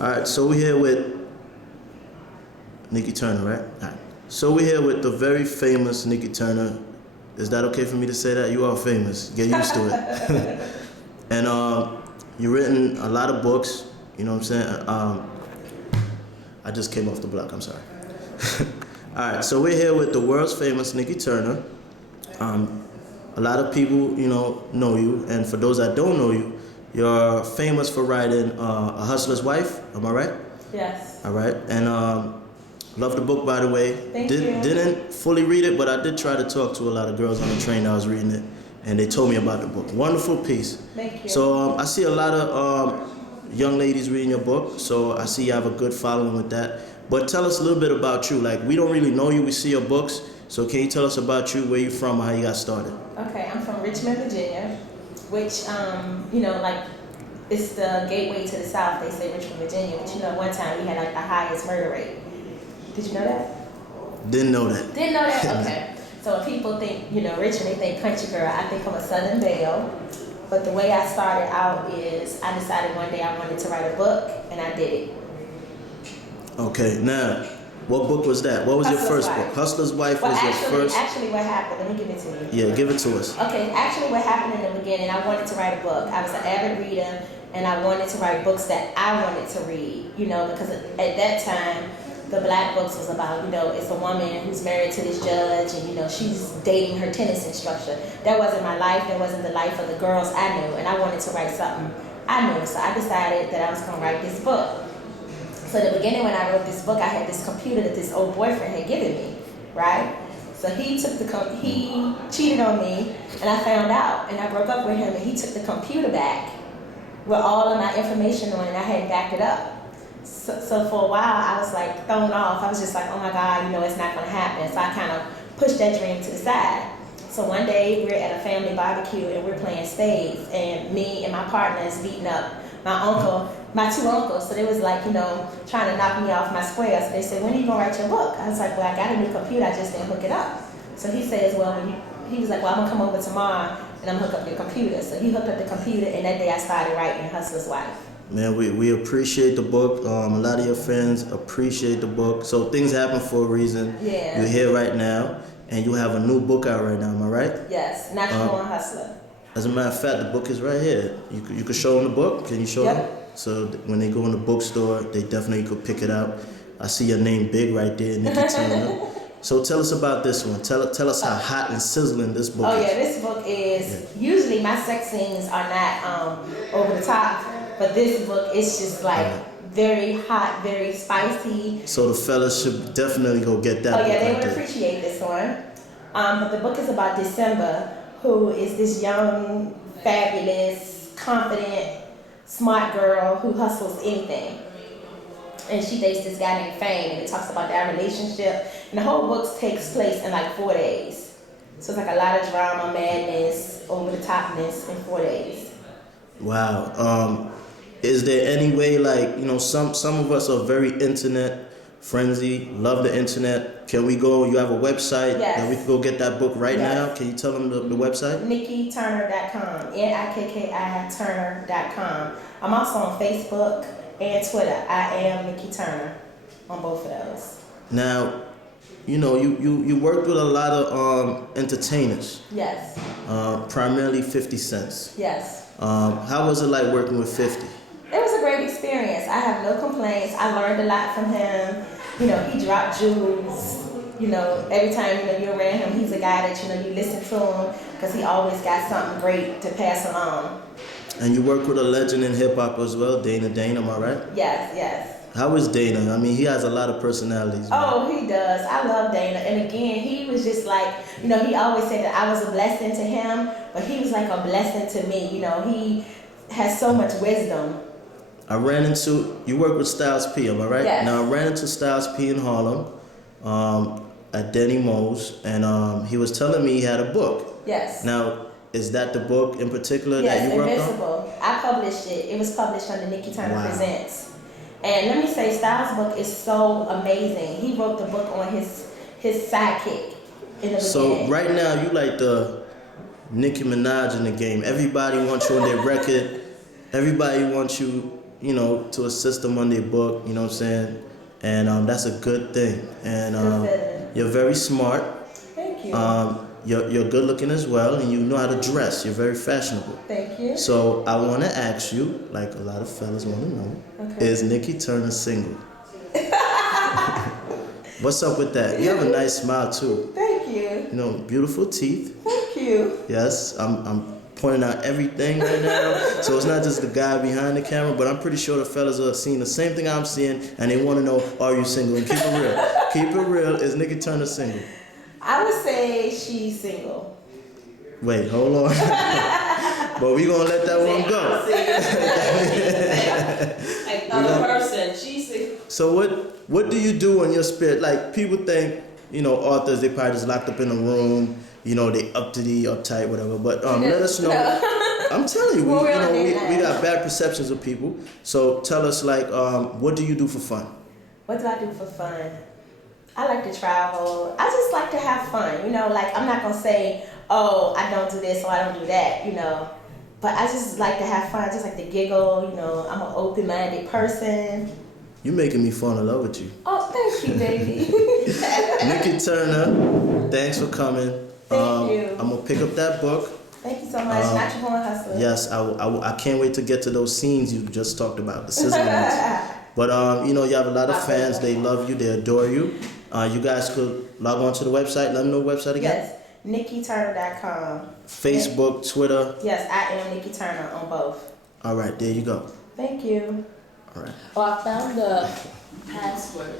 All right, so we're here with Niki Turner, right? All right. So we're here with the very famous Niki Turner. Is that okay for me to say that? You are famous. Get used to it. And you've written a lot of books. You know what I'm saying? I just came off the block. I'm sorry. All right, so we're here with the world's famous Niki Turner. A lot of people, know you, and for those that don't know you, you're famous for writing A Hustler's Wife. Am I right? Yes. All right, and love the book, by the way. Thank you. Didn't fully read it, but I did try to talk to a lot of girls on the train that was reading it, and they told me about the book. Wonderful piece. Thank you. So I see a lot of young ladies reading your book, so I see you have a good following with that. But tell us a little bit about you. Like, we don't really know you, we see your books, so can you tell us about you, where you're from, how you got started? Okay, I'm from Richmond, Virginia, which, it's the gateway to the South. They say Richmond, Virginia, but one time we had like the highest murder rate. Did you know that? Didn't know that. Didn't know that? Okay. So when people think, Richmond, they think country girl. I think I'm a Southern Belle. But the way I started out is I decided one day I wanted to write a book, and I did it. Okay, now, what book was that? What was your first book? Hustler's Wife was your first? Actually, what happened, let me give it to you. Yeah, give it to us. Okay, actually what happened in the beginning, I wanted to write a book. I was an avid reader, and I wanted to write books that I wanted to read, because at that time, the black books was about, it's a woman who's married to this judge, and, she's dating her tennis instructor. That wasn't my life. That wasn't the life of the girls I knew, and I wanted to write something I knew. So I decided that I was going to write this book. So in the beginning, when I wrote this book, I had this computer that this old boyfriend had given me, right? So he cheated on me, and I found out, and I broke up with him, and he took the computer back with all of my information on it, and I hadn't backed it up. So for a while, I was like thrown off. I was just like, oh my God, it's not gonna happen. So I kind of pushed that dream to the side. So one day, we're at a family barbecue, and we're playing spades, and me and my partners beating up my two uncles. So they was like, trying to knock me off my square. So they said, when are you gonna write your book? I was like, well, I got a new computer, I just didn't hook it up. So he says, he was like, well, I'm gonna come over tomorrow and I'm gonna hook up your computer. So he hooked up the computer, and that day I started writing Hustler's Wife. Man, we appreciate the book. A lot of your fans appreciate the book. So things happen for a reason. Yeah. You're here right now, and you have a new book out right now, am I right? Yes, Natural Born Hustler. As a matter of fact, the book is right here. You could show them the book. Can you show them? So when they go in the bookstore, they definitely could pick it out. I see your name big right there, Niki Turner. So tell us about this one. Tell us how hot and sizzling this book is. Oh yeah, this book is, usually my sex scenes are not over the top, but this book is just like very hot, very spicy. So the fellas should definitely go get that book. Oh yeah, they would appreciate this one. But the book is about December, who is this young, fabulous, confident, smart girl who hustles anything. And she dates this guy named Fame, and it talks about their relationship. And the whole book takes place in like 4 days. So it's like a lot of drama, madness, over-the-topness in 4 days. Wow. Is there any way, like, some of us are very internet frenzy, love the internet. Can we go, you have a website that we can go get that book right now? Can you tell them the website? NikiTurner.com, Nikki Turner.com. I'm also on Facebook and Twitter. I am Niki Turner on both of those. Now, you worked with a lot of entertainers. Yes. Primarily 50 Cent. Yes. How was it like working with 50? It was a great experience. I have no complaints. I learned a lot from him. He dropped jewels. Every time you're around him, he's a guy that you listen to him because he always got something great to pass along. And you work with a legend in hip hop as well, Dana, am I right? Yes. How is Dana? I mean, he has a lot of personalities. Oh, he does. I love Dana. And again, he was just like, he always said that I was a blessing to him, but he was like a blessing to me. He has so much wisdom. You work with Styles P, am I right? Yes. Now, I ran into Styles P in Harlem at Denny Mo's, and he was telling me he had a book. Yes. Now, is that the book in particular that you worked on? Yes, Invincible. I published it. It was published under Niki Turner Presents. And let me say, Styles' book is so amazing. He wrote the book on his sidekick in the beginning. So right now, you like the Nicki Minaj in the game. Everybody wants you on their record. Everybody wants you to assist them on their book. You know what I'm saying? And that's a good thing. And you're very smart. Thank you. You're good looking as well, and you know how to dress. You're very fashionable. Thank you. So I want to ask you, like a lot of fellas want to know, Okay. is Niki Turner single? What's up with that? You have a nice smile too. Thank you. Beautiful teeth. Thank you. Yes, I'm pointing out everything right now. So it's not just the guy behind the camera, but I'm pretty sure the fellas are seeing the same thing I'm seeing, and they want to know, are you single? And keep it real. Keep it real. Is Niki Turner single? I would say she's single. Wait, hold on. But we gonna let that one go. Like other person, she's single. So what do you do in your spirit? Like people think, authors, they probably just locked up in a room, they uppity, uptight, whatever. But let us know. I'm telling you, we got bad perceptions of people. So tell us, like, what do you do for fun? What do I do for fun? I like to travel. I just like to have fun, like I'm not gonna say, oh, I don't do this or I don't do that, But I just like to have fun, I just like to giggle, I'm an open-minded person. You making me fall in love with you. Oh, thank you, baby. Niki Turner, thanks for coming. Thank you. I'm gonna pick up that book. Thank you so much. Not your born hustler. Yes, I can't wait to get to those scenes you just talked about, the sizzling ones. But you have a lot of fans. They love you. They adore you. You guys could log on to the website. Let them know the website again. Yes, NikiTurner.com. Facebook, Twitter. Yes, I am Niki Turner on both. All right, there you go. Thank you. All right. Oh, I found the password.